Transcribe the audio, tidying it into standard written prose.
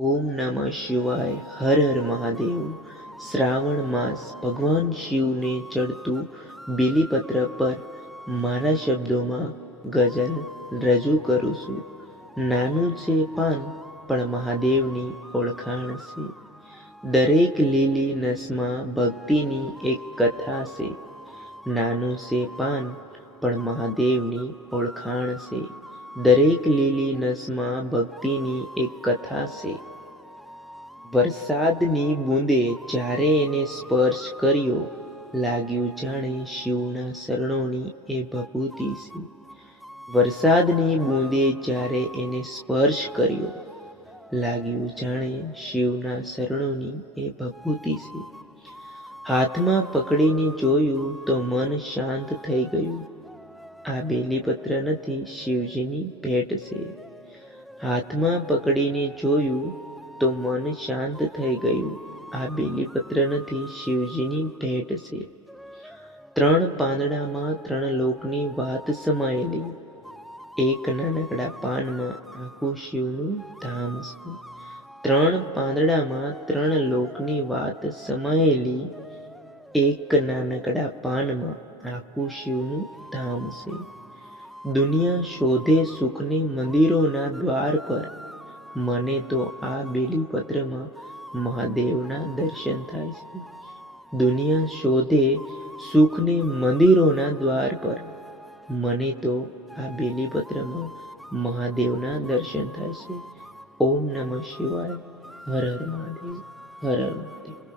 ઓમ નમઃ શિવાય. હર હર મહાદેવ. શ્રાવણ માસ ભગવાન શિવને ચડતું બીલીપત્ર પર મારા શબ્દોમાં ગઝલ રજૂ કરું છું. નાનું છે પાન પણ મહાદેવની ઓળખાણ છે. દરેક લીલી નસમાં ભક્તિની એક કથા છે. નાનું છે પાન પણ મહાદેવની ઓળખાણ છે. દરેક લીલી નસમાં ભક્તિની એક કથા છે. વરસાદની બૂંદે જ્યારે એને સ્પર્શ કર્યો, લાગ્યું જાણે શિવના શરણોની એ ભભૂતિ છે. વરસાદની બૂંદે જ્યારે એને સ્પર્શ કર્યો, લાગ્યું જાણે શિવના શરણોની એ ભભૂતિ છે. હાથમાં પકડીને જોયું તો મન શાંત થઈ ગયું. આ બેલીપત્ર નથી, શિવજીની ભેટ છે. હાથમાં પકડીને જોયું તો મન શાંત થઈ ગયું. આ બેલીપત્ર નથી, શિવજીની ભેટ છે. ત્રણ પાંદડામાં ત્રણ લોકની વાત સમાયેલી. એક નાનકડા પાનમાં આખું શિવનું ધામ છે. ત્રણ પાંદડામાં ત્રણ લોકની વાત સમાયેલી. એક નાનકડા પાનમાં આખું શિવનું ધામ છે. દુનિયા શોધે સુખને મંદિરોના દ્વાર પર, મને તો આ બેલીપત્રમાં મહાદેવના દર્શન થાય છે. દુનિયા શોધે સુખને મંદિરોના દ્વાર પર, મને તો આ બેલીપત્રમાં મહાદેવના દર્શન થાય છે. ઓમ નમઃ શિવાય. હર હર મહાદેવ. હર હર મહાદેવ.